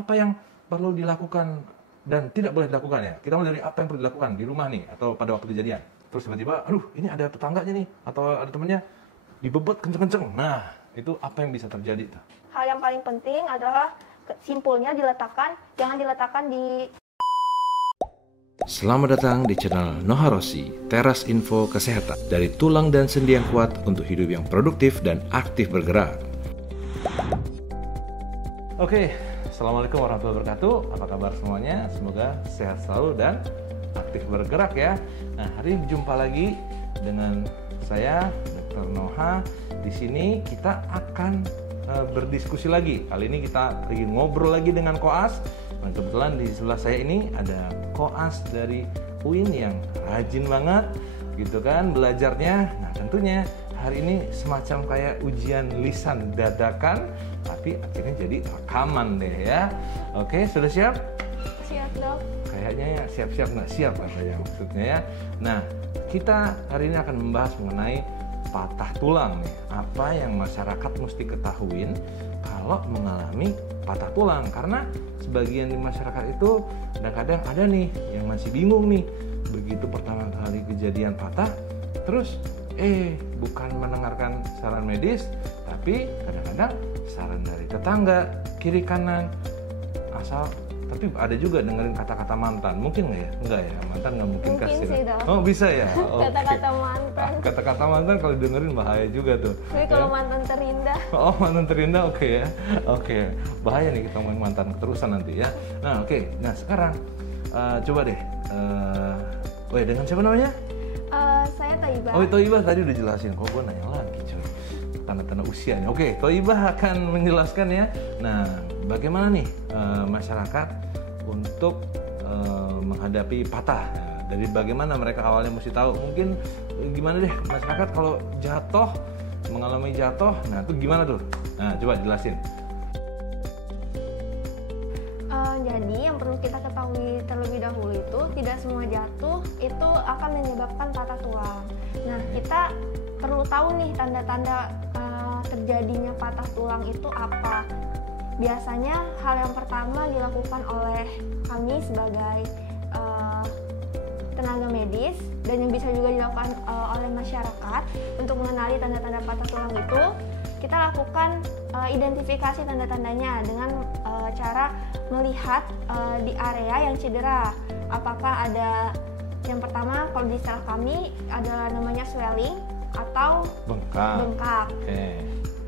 apa yang perlu dilakukan dan tidak boleh dilakukan ya. Kita mulai dari apa yang perlu dilakukan di rumah nih atau pada waktu kejadian. Terus tiba-tiba, aduh ini ada tetangganya nih atau ada temennya dibebet kenceng-kenceng. Nah, itu apa yang bisa terjadi tuh? Hal yang paling penting adalah simpulnya jangan diletakkan di. Selamat datang di channel Noharoshi, teras info kesehatan. Dari tulang dan sendi yang kuat untuk hidup yang produktif dan aktif bergerak. Oke, Assalamualaikum warahmatullahi wabarakatuh. Apa kabar semuanya? Semoga sehat selalu dan aktif bergerak ya. Nah, hari ini jumpa lagi dengan saya, Dr. Noha. Di sini kita akan berdiskusi lagi. Kali ini kita lagi ngobrol lagi dengan koas. Nah, kebetulan di sebelah saya ini ada koas dari UIN yang rajin banget gitu kan belajarnya. Nah, tentunya hari ini semacam kayak ujian lisan dadakan, tapi akhirnya jadi rekaman deh ya. Oke, sudah siap? Siap, Dok. Kayaknya ya siap-siap nggak siap katanya maksudnya ya. Nah, kita hari ini akan membahas mengenai patah tulang nih. Apa yang masyarakat mesti ketahuin kalau mengalami patah tulang, karena sebagian di masyarakat itu kadang-kadang ada nih yang masih bingung nih, begitu pertama kali kejadian patah terus bukan mendengarkan saran medis, tapi kadang-kadang saran dari tetangga kiri kanan, tapi ada juga dengerin kata-kata mantan. Mungkin nggak ya? Enggak ya, mantan nggak mungkin kasih. Sih, Dok. Oh, bisa ya? Kata-kata mantan. Kata-kata mantan kalau dengerin bahaya juga tuh. Tapi kalau mantan terindah. Oh, mantan terindah, oke ya. Oke, bahaya nih kita ngomongin mantan keterusan nanti ya. Nah, oke. Nah, sekarang coba deh. Dengan siapa namanya? Saya Thaibah. Oh, Thaibah tadi udah jelasin. Kok gue nanya lagi, cuy. Tanda-tanda usianya. Oke, Thaibah akan menjelaskan ya. Nah, bagaimana nih masyarakat untuk menghadapi patah? Nah, dari bagaimana mereka awalnya mesti tahu? Mungkin gimana deh masyarakat kalau mengalami jatuh, nah itu gimana tuh? Nah, coba jelasin. Jadi yang perlu kita ketahui terlebih dahulu itu tidak semua jatuh itu akan menyebabkan patah tulang. Nah, kita perlu tahu nih tanda-tanda terjadinya patah tulang itu apa. Biasanya hal yang pertama dilakukan oleh kami sebagai tenaga medis dan yang bisa juga dilakukan oleh masyarakat untuk mengenali tanda-tanda patah tulang itu, kita lakukan identifikasi tanda-tandanya dengan cara melihat di area yang cedera. Apakah ada, yang pertama kalau di istilah kami adalah namanya swelling atau bengkak. Okay.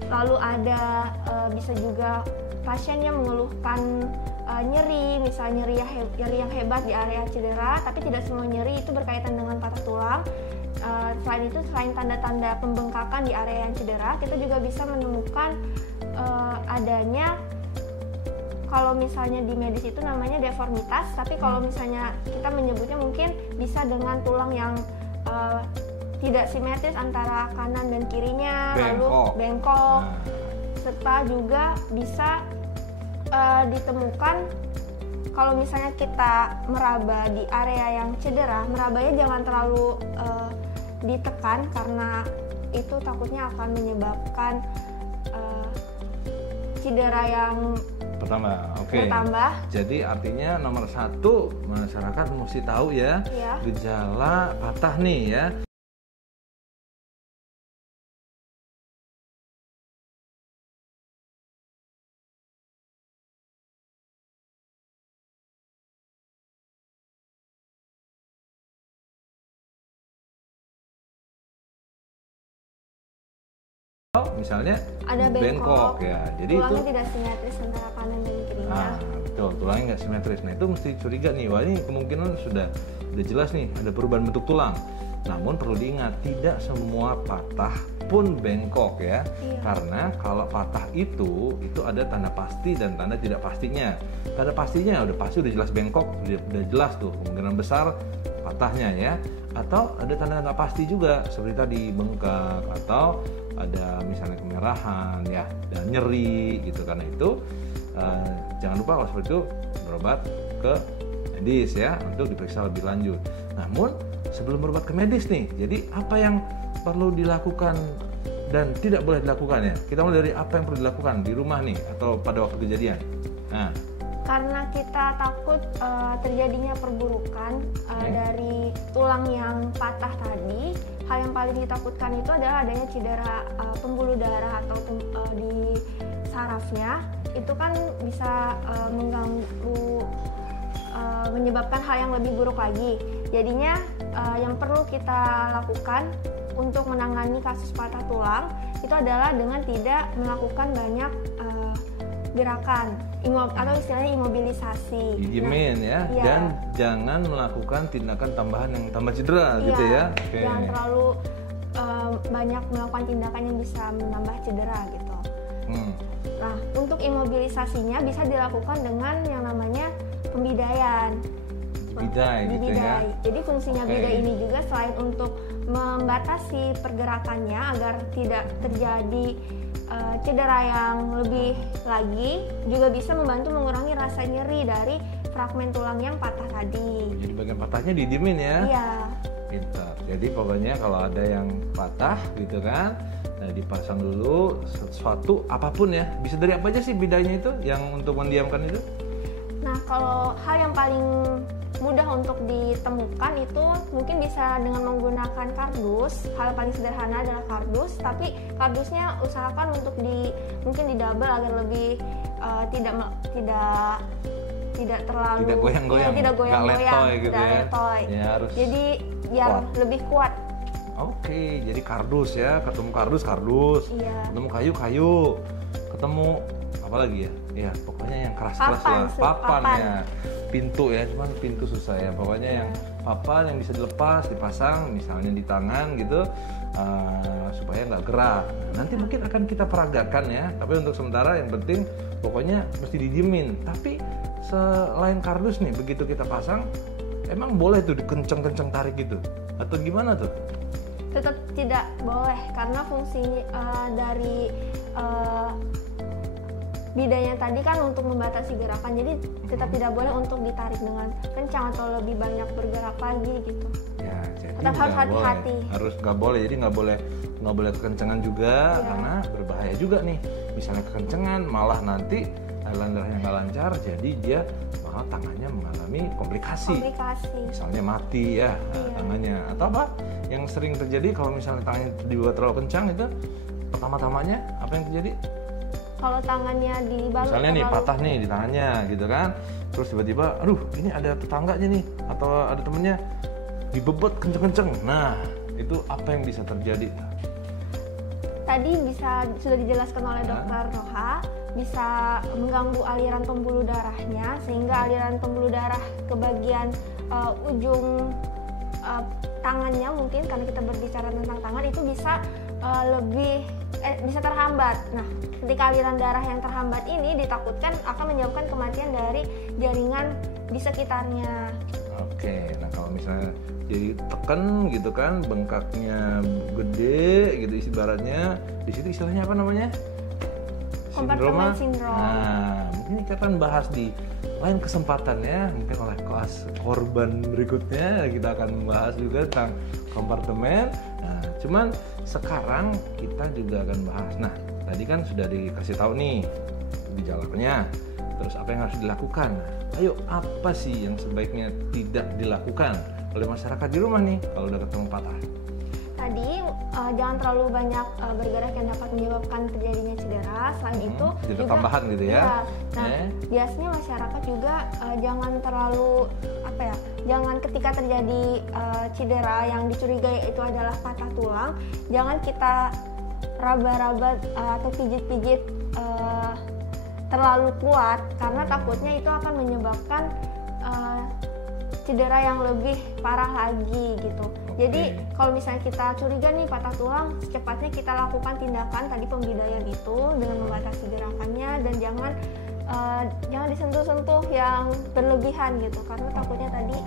Lalu ada bisa juga pasiennya mengeluhkan nyeri, misalnya nyeri yang hebat di area cedera, tapi tidak semua nyeri itu berkaitan dengan patah tulang. Selain itu, selain tanda-tanda pembengkakan di area yang cedera, kita juga bisa menemukan adanya, kalau misalnya di medis itu namanya deformitas, tapi kalau misalnya kita menyebutnya mungkin bisa dengan tulang yang tidak simetris antara kanan dan kirinya, lalu bengkok, serta juga bisa ditemukan kalau misalnya kita meraba di area yang cedera, merabanya jangan terlalu ditekan karena itu takutnya akan menyebabkan cedera yang bertambah. Jadi artinya nomor satu, masyarakat mesti tahu ya, gejala patah nih ya. Misalnya ada bengkok ya, jadi tulangnya itu tidak simetris antara kanan dan kirinya. Betul, tulangnya nggak simetris. Nah, itu mesti curiga nih, wah ini kemungkinan sudah jelas nih ada perubahan bentuk tulang. Namun perlu diingat, tidak semua patah pun bengkok ya. Karena kalau patah itu ada tanda pasti dan tanda tidak pastinya. Tanda pastinya udah jelas bengkok, udah jelas tuh kemungkinan besar patahnya ya. Atau ada tanda nggak pasti juga seperti tadi bengkak, atau ada misalnya kemerahan ya dan nyeri gitu. Karena itu jangan lupa kalau seperti itu berobat ke medis ya untuk diperiksa lebih lanjut. Namun sebelum berobat ke medis nih, jadi apa yang perlu dilakukan dan tidak boleh dilakukan ya? Kita mulai dari apa yang perlu dilakukan di rumah nih atau pada waktu kejadian. Nah, Karena kita takut terjadinya perburukan dari tulang yang patah tadi, hal yang paling ditakutkan itu adalah adanya cedera pembuluh darah atau di sarafnya. Itu kan bisa mengganggu, menyebabkan hal yang lebih buruk lagi. Jadinya yang perlu kita lakukan untuk menangani kasus patah tulang itu adalah dengan tidak melakukan banyak gerakan atau istilahnya imobilisasi. Didiemin ya, iya. Dan jangan melakukan tindakan tambahan yang tambah cedera Iya, gitu ya. Jangan terlalu banyak melakukan tindakan yang bisa menambah cedera gitu. Nah, untuk imobilisasinya bisa dilakukan dengan yang namanya pembidaian. Bidai gitu ya. Jadi fungsinya bidai ini juga selain untuk membatasi pergerakannya agar tidak terjadi cedera yang lebih lagi, juga bisa membantu mengurangi rasa nyeri dari fragmen tulang yang patah tadi. Jadi bagian patahnya didiemin ya. Iya. Pintar. Jadi pokoknya kalau ada yang patah gitu kan, nah dipasang dulu sesuatu apapun ya. Bisa dari apa aja sih bidainya itu yang untuk mendiamkan itu? Nah, kalau hal yang paling mudah untuk ditemukan itu mungkin bisa dengan menggunakan kardus. Hal paling sederhana adalah kardus, tapi kardusnya usahakan untuk mungkin di double agar lebih tidak terlalu tidak goyang-goyang, tidak goyang-goyang, gitu tidak ya. letoy. Ya, harus jadi biar lebih kuat. Oke, jadi kardus ya, ketemu kardus, Iya. ketemu kayu, ketemu apa lagi ya? Ya pokoknya yang keras-keras lah, papan ya, pintu ya, cuman pintu susah ya. Pokoknya yang papan yang bisa dilepas, dipasang, misalnya di tangan gitu, supaya nggak gerak. Nanti mungkin akan kita peragakan ya, tapi untuk sementara yang penting pokoknya mesti didiemin. Tapi selain kardus nih, begitu kita pasang, emang boleh tuh dikenceng-kenceng tarik gitu, atau gimana tuh? Tetap tidak boleh, karena fungsi dari bidainya tadi kan untuk membatasi gerakan, jadi tetap tidak boleh untuk ditarik dengan kencang atau lebih banyak bergerak lagi gitu. Ya, jadi tetap harus hati-hati. Harus nggak boleh, jadi nggak boleh kekencengan juga, karena berbahaya juga nih. Misalnya kekencengan malah nanti aliran darahnya nggak lancar, jadi dia malah tangannya mengalami komplikasi. Misalnya mati ya tangannya, atau apa yang sering terjadi kalau misalnya tangannya dibuat terlalu kencang itu pertama-tamanya apa yang terjadi? Kalau tangannya dibalut misalnya nih patah nih di tangannya gitu kan, terus tiba-tiba aduh ini ada tetangganya nih atau ada temennya dibebet kenceng-kenceng, nah itu apa yang bisa terjadi? Tadi sudah dijelaskan oleh Dokter Noha, bisa mengganggu aliran pembuluh darahnya, sehingga aliran pembuluh darah ke bagian ujung tangannya, mungkin karena kita berbicara tentang tangan, itu bisa bisa terhambat. Nah, ketika aliran darah yang terhambat ini ditakutkan akan menyebabkan kematian dari jaringan di sekitarnya. Oke, nah kalau misalnya jadi tekan gitu kan, bengkaknya gede gitu ibaratnya, di situ istilahnya apa namanya? Kompartemen sindrom. Nah, mungkin kita akan bahas di lain kesempatan ya, mungkin oleh kelas korban berikutnya kita akan membahas juga tentang kompartemen. Nah, cuman sekarang kita juga akan bahas. Nah, tadi kan sudah dikasih tahu nih gejalanya, terus apa yang harus dilakukan. Nah, ayo apa sih yang sebaiknya tidak dilakukan oleh masyarakat di rumah nih kalau udah ketemu patah? Tadi jangan terlalu banyak bergerak yang dapat menyebabkan terjadinya cedera. Selain itu juga tambahan gitu ya. Nah, biasanya masyarakat juga jangan terlalu jangan ketika terjadi cedera yang dicurigai itu adalah patah tulang, jangan kita raba-raba atau pijit-pijit terlalu kuat, karena takutnya itu akan menyebabkan cedera yang lebih parah lagi gitu. Jadi kalau misalnya kita curiga nih patah tulang, secepatnya kita lakukan tindakan tadi pembidaian itu dengan membatasi gerakannya, dan jangan disentuh-sentuh yang berlebihan gitu, karena takutnya tadi.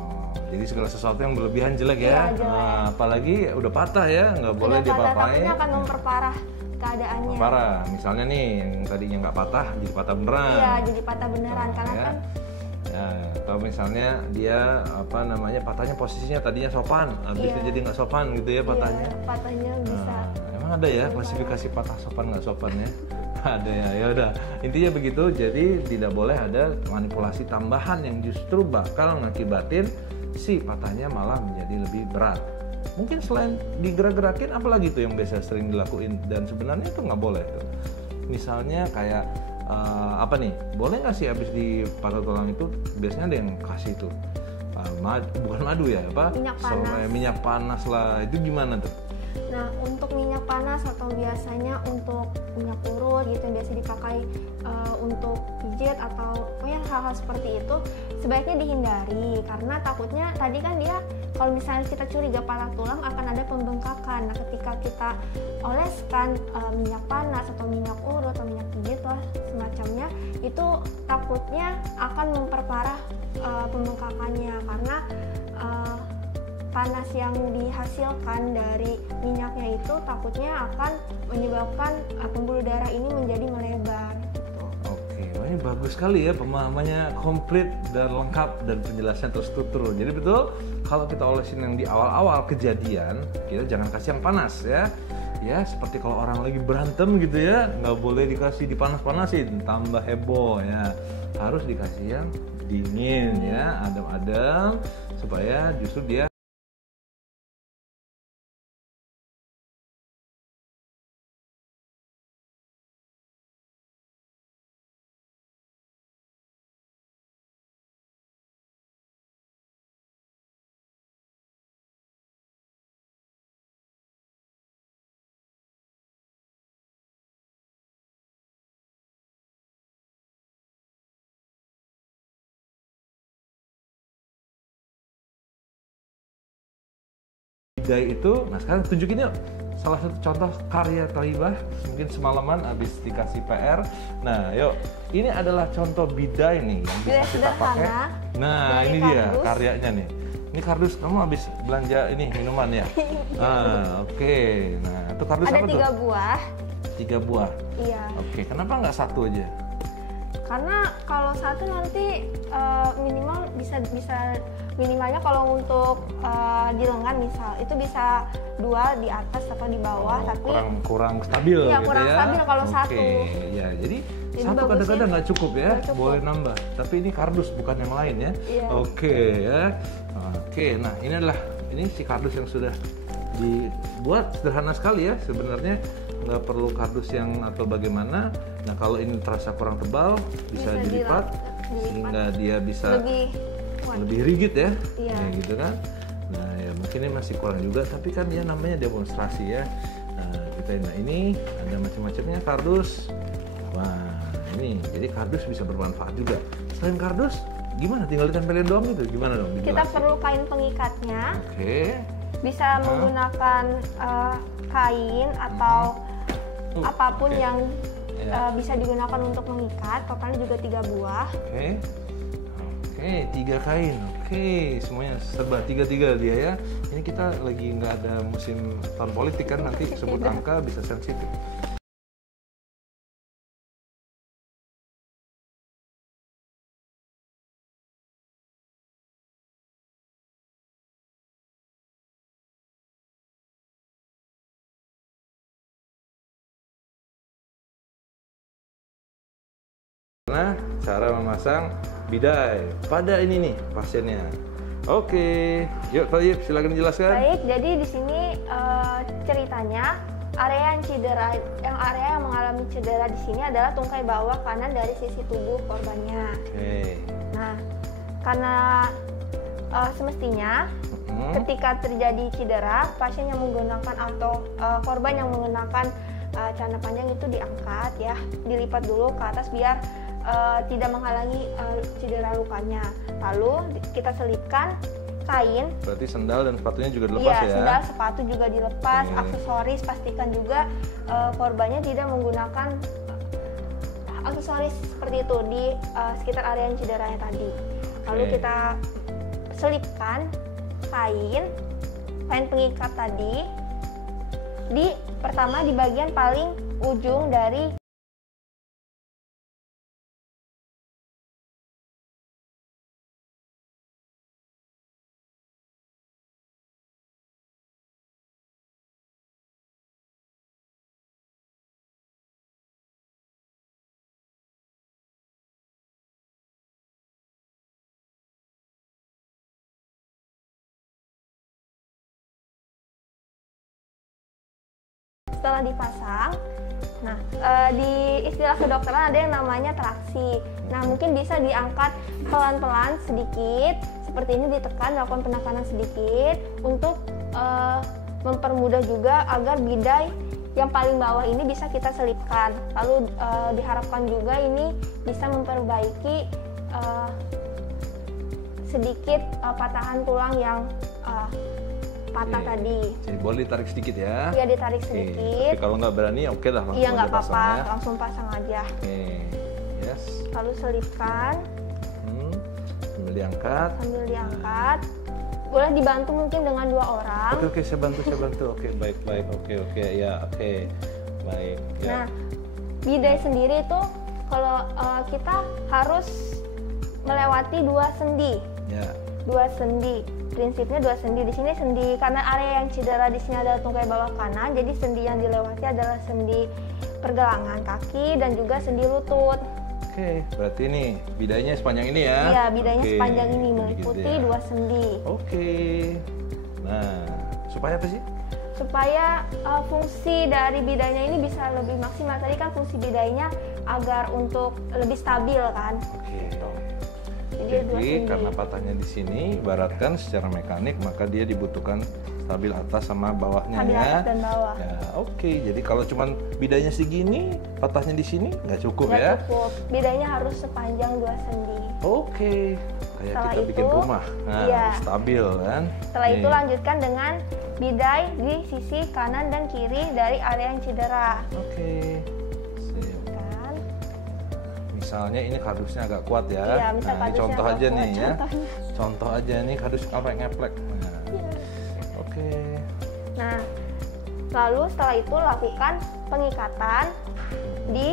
Jadi segala sesuatu yang berlebihan jelek ya. Nah, apalagi udah patah ya, nggak boleh diapa-apain. Takutnya akan memperparah keadaannya. Parah, misalnya nih yang tadinya nggak patah jadi patah beneran. Iya, jadi patah beneran karena kan. Ya, atau misalnya dia patahnya posisinya tadinya sopan, habis itu jadi nggak sopan gitu ya patahnya. Iya, patahnya bisa. Emang ada ya klasifikasi patah sopan nggak sopan ya? ada ya. Ya udah, intinya begitu. Jadi tidak boleh ada manipulasi tambahan yang justru bakal ngakibatin si patahnya malah menjadi lebih berat. Mungkin selain digerak-gerakin, apalagi tuh yang biasa sering dilakuin dan sebenarnya itu nggak boleh tuh. Misalnya kayak apa nih? Boleh nggak sih habis di patah tulang itu biasanya ada yang kasih tuh bukan madu ya, apa? Minyak panas. Minyak panas lah. Itu gimana tuh? Nah, untuk minyak panas atau biasanya untuk minyak urut gitu yang biasa dipakai untuk pijit atau pokoknya hal-hal seperti itu sebaiknya dihindari, karena takutnya tadi kan dia kalau misalnya kita curiga patah tulang akan ada pembengkakan. Nah, ketika kita oleskan minyak panas atau minyak urut atau minyak pijit lah semacamnya, itu takutnya akan memperparah pembengkakannya, karena panas yang dihasilkan dari minyaknya itu takutnya akan menyebabkan pembuluh darah ini menjadi melebar. Oke, wah ini bagus sekali ya, pemahamannya komplit dan lengkap dan penjelasan terstruktur. Jadi betul, kalau kita olesin yang di awal-awal kejadian, kita jangan kasih yang panas ya. Ya seperti kalau orang lagi berantem gitu ya, nggak boleh dikasih dipanas-panasin, tambah heboh ya. Harus dikasih yang dingin ya, adem-adem supaya justru dia bidai itu. Nah sekarang tunjukin yuk salah satu contoh karya Thaibah, mungkin semalaman habis dikasih PR. Nah yuk, ini adalah contoh bidai nih yang bisa kita pakai. Nah ini dia karyanya nih. Ini kardus, kamu habis belanja ini minuman ya? Nah oke. Nah itu kardus ada apa tuh? Ada 3 buah. 3 buah? Iya. Oke, kenapa nggak satu aja? Karena kalau satu nanti minimal bisa minimalnya kalau untuk di lengan misal itu bisa 2 di atas atau di bawah, tapi kurang stabil iya, gitu kurang ya. stabil kalau satu. Ya, jadi satu kadang-kadang nggak cukup ya, boleh nambah. Tapi ini kardus bukan yang lain ya. Iya. Oke ya. Oke, nah ini si kardus yang sudah dibuat sederhana sekali ya sebenarnya, nggak perlu kardus yang atau bagaimana. Nah kalau ini terasa kurang tebal bisa dilipat sehingga dia bisa lebih rigid ya. Iya. Ya gitu kan. Nah ya mungkin ini masih kurang juga, tapi kan ya namanya demonstrasi ya. Nah ini ada macam-macamnya kardus. Wah ini jadi kardus bisa bermanfaat juga. Selain kardus gimana, tinggal ditempelin doang gitu, gimana dong? Kita perlu kain pengikatnya. Oke. Bisa menggunakan kain atau apapun yang bisa digunakan untuk mengikat. Totalnya juga 3 buah. Oke, 3 kain. Oke, semuanya serba 3 dia ya. Ini kita lagi nggak ada musim tahun politik kan, nanti sebut angka bisa sensitif. Nah, cara memasang bidai pada ini nih pasiennya. Oke, yuk Thaib silakan dijelaskan. Baik, jadi di sini ceritanya area yang mengalami cedera di sini adalah tungkai bawah kanan dari sisi tubuh korbannya. Oke. Nah, karena semestinya ketika terjadi cedera, pasien yang menggunakan atau korban yang menggunakan celana panjang itu diangkat ya, dilipat dulu ke atas biar tidak menghalangi cedera lukanya. Lalu kita selipkan kain. Berarti sendal dan sepatunya juga dilepas ya? Iya, sendal, sepatu juga dilepas. Aksesoris pastikan juga korbannya tidak menggunakan aksesoris seperti itu di sekitar area yang cederanya tadi. Lalu kita selipkan kain pengikat tadi pertama di bagian paling ujung dari setelah dipasang, nah di istilah kedokteran ada yang namanya traksi. Nah mungkin bisa diangkat pelan-pelan sedikit, seperti ini, ditekan, melakukan penekanan sedikit untuk mempermudah juga agar bidai yang paling bawah ini bisa kita selipkan. Lalu diharapkan juga ini bisa memperbaiki sedikit patahan tulang yang patah tadi. Jadi boleh ditarik sedikit ya? Iya, ditarik sedikit. Tapi kalau nggak berani, oke lah, langsung Iya, aja nggak apa-apa, pasang ya. langsung pasang aja. Oke, yes. Lalu selipkan Sambil diangkat. sambil diangkat. Boleh dibantu mungkin dengan 2 orang. Oke, saya bantu. Oke, baik. Oke, ya, oke. Baik, ya. Nah, bidai sendiri itu kalau kita harus melewati 2 sendi. Ya. 2 sendi. Prinsipnya 2 sendi. Di sini sendi karena area yang cedera di sini adalah tungkai bawah kanan, jadi sendi yang dilewati adalah sendi pergelangan kaki dan juga sendi lutut. Oke, berarti ini bidainya sepanjang ini ya? Iya, bidainya Oke, sepanjang ini gitu meliputi ya. 2 sendi. Oke. Nah, supaya apa sih? Supaya fungsi dari bidainya ini bisa lebih maksimal. Tadi kan fungsi bidainya agar untuk lebih stabil kan. Oke. Jadi 2 Jadi sendi. karena patahnya di sini, ibaratkan secara mekanik maka dia dibutuhkan stabil atas sama bawahnya Stabil ya. atas dan bawah. Ya, oke. Jadi kalau cuman bidainya segini, patahnya di sini nggak cukup Nggak ya? cukup. Bidainya harus sepanjang 2 sendi. Oke. Kayak Setelah kita bikin itu, rumah. Nah, iya. stabil kan? Setelah itu Nih. lanjutkan dengan bidai di sisi kanan dan kiri dari area yang cedera. Oke. Sip. Kan? Misalnya ini kardusnya agak kuat ya. Iya, misal Nah, ini kardusnya contoh agak aja kuat, nih ya. contohnya. Contoh aja nih kardus ngeplek. Nah. Oke. Nah, lalu setelah itu lakukan pengikatan di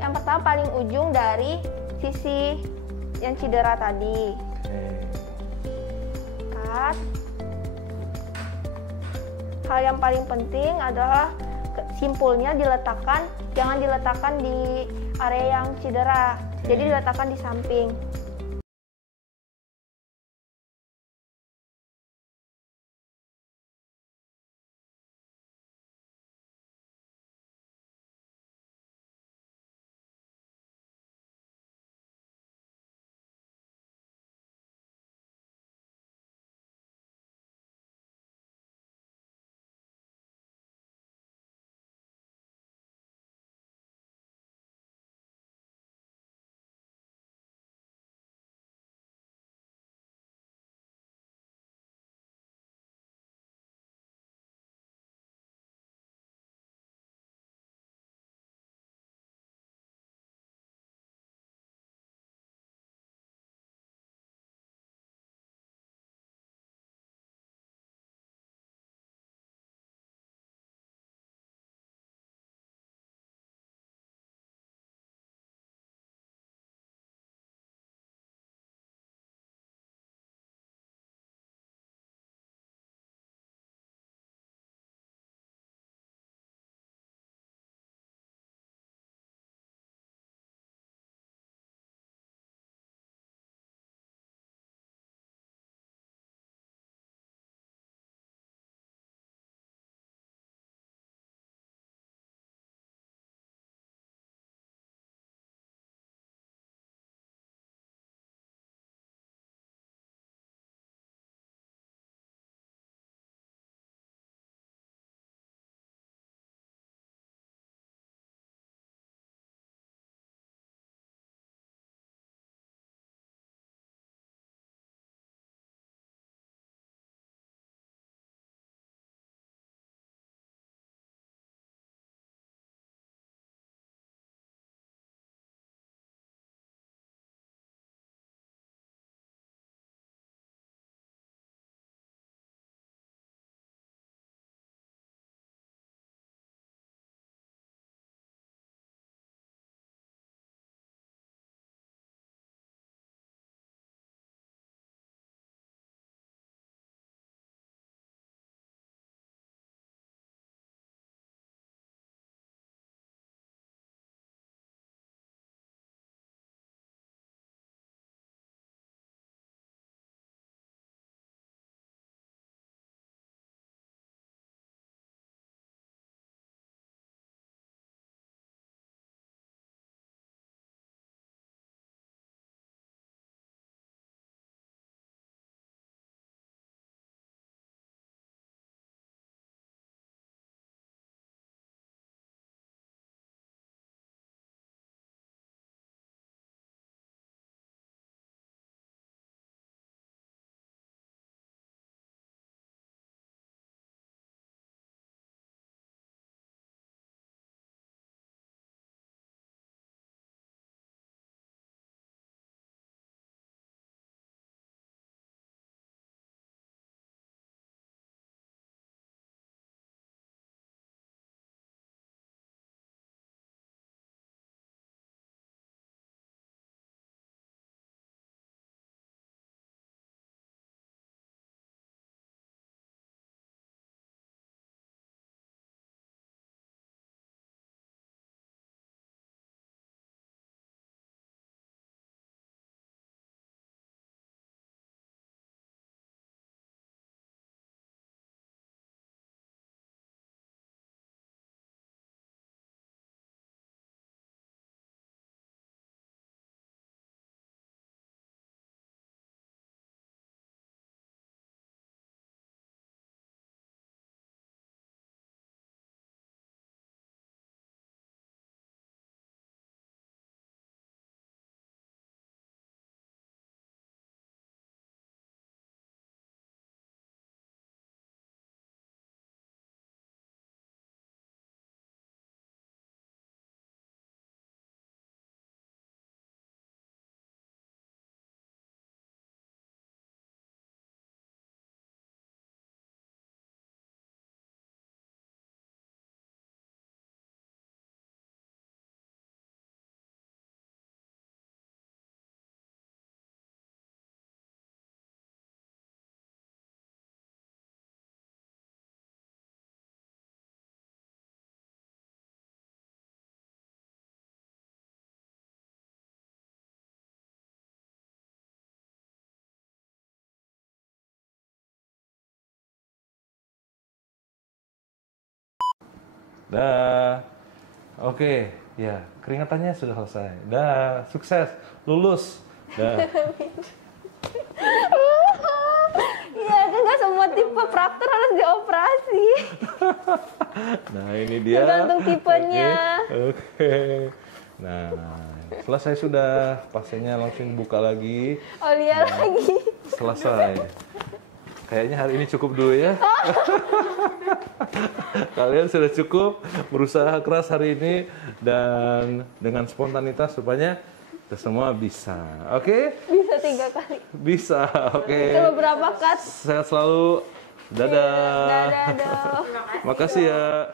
yang pertama paling ujung dari sisi yang cedera tadi. Oke. Ikat. Hal yang paling penting adalah simpulnya jangan diletakkan di area yang cedera. Jadi diletakkan di samping. Dah. Oke, ya keringatannya sudah selesai. Dah, sukses, lulus. Dah. Iya, kan nggak semua tipe fraktur harus dioperasi. Nah, ini dia. Tergantung tipenya. Oke. Nah, selesai sudah. Pasiennya langsung buka lagi. Oh, lihat lagi. Selesai. Kayaknya hari ini cukup dulu ya. Kalian sudah cukup berusaha keras hari ini dan dengan spontanitas rupanya kita semua bisa. Oke? Bisa 3 kali. Bisa. Oke. Coba berapa cut? Sehat selalu. Dadah. Dadah dong. Makasih ya.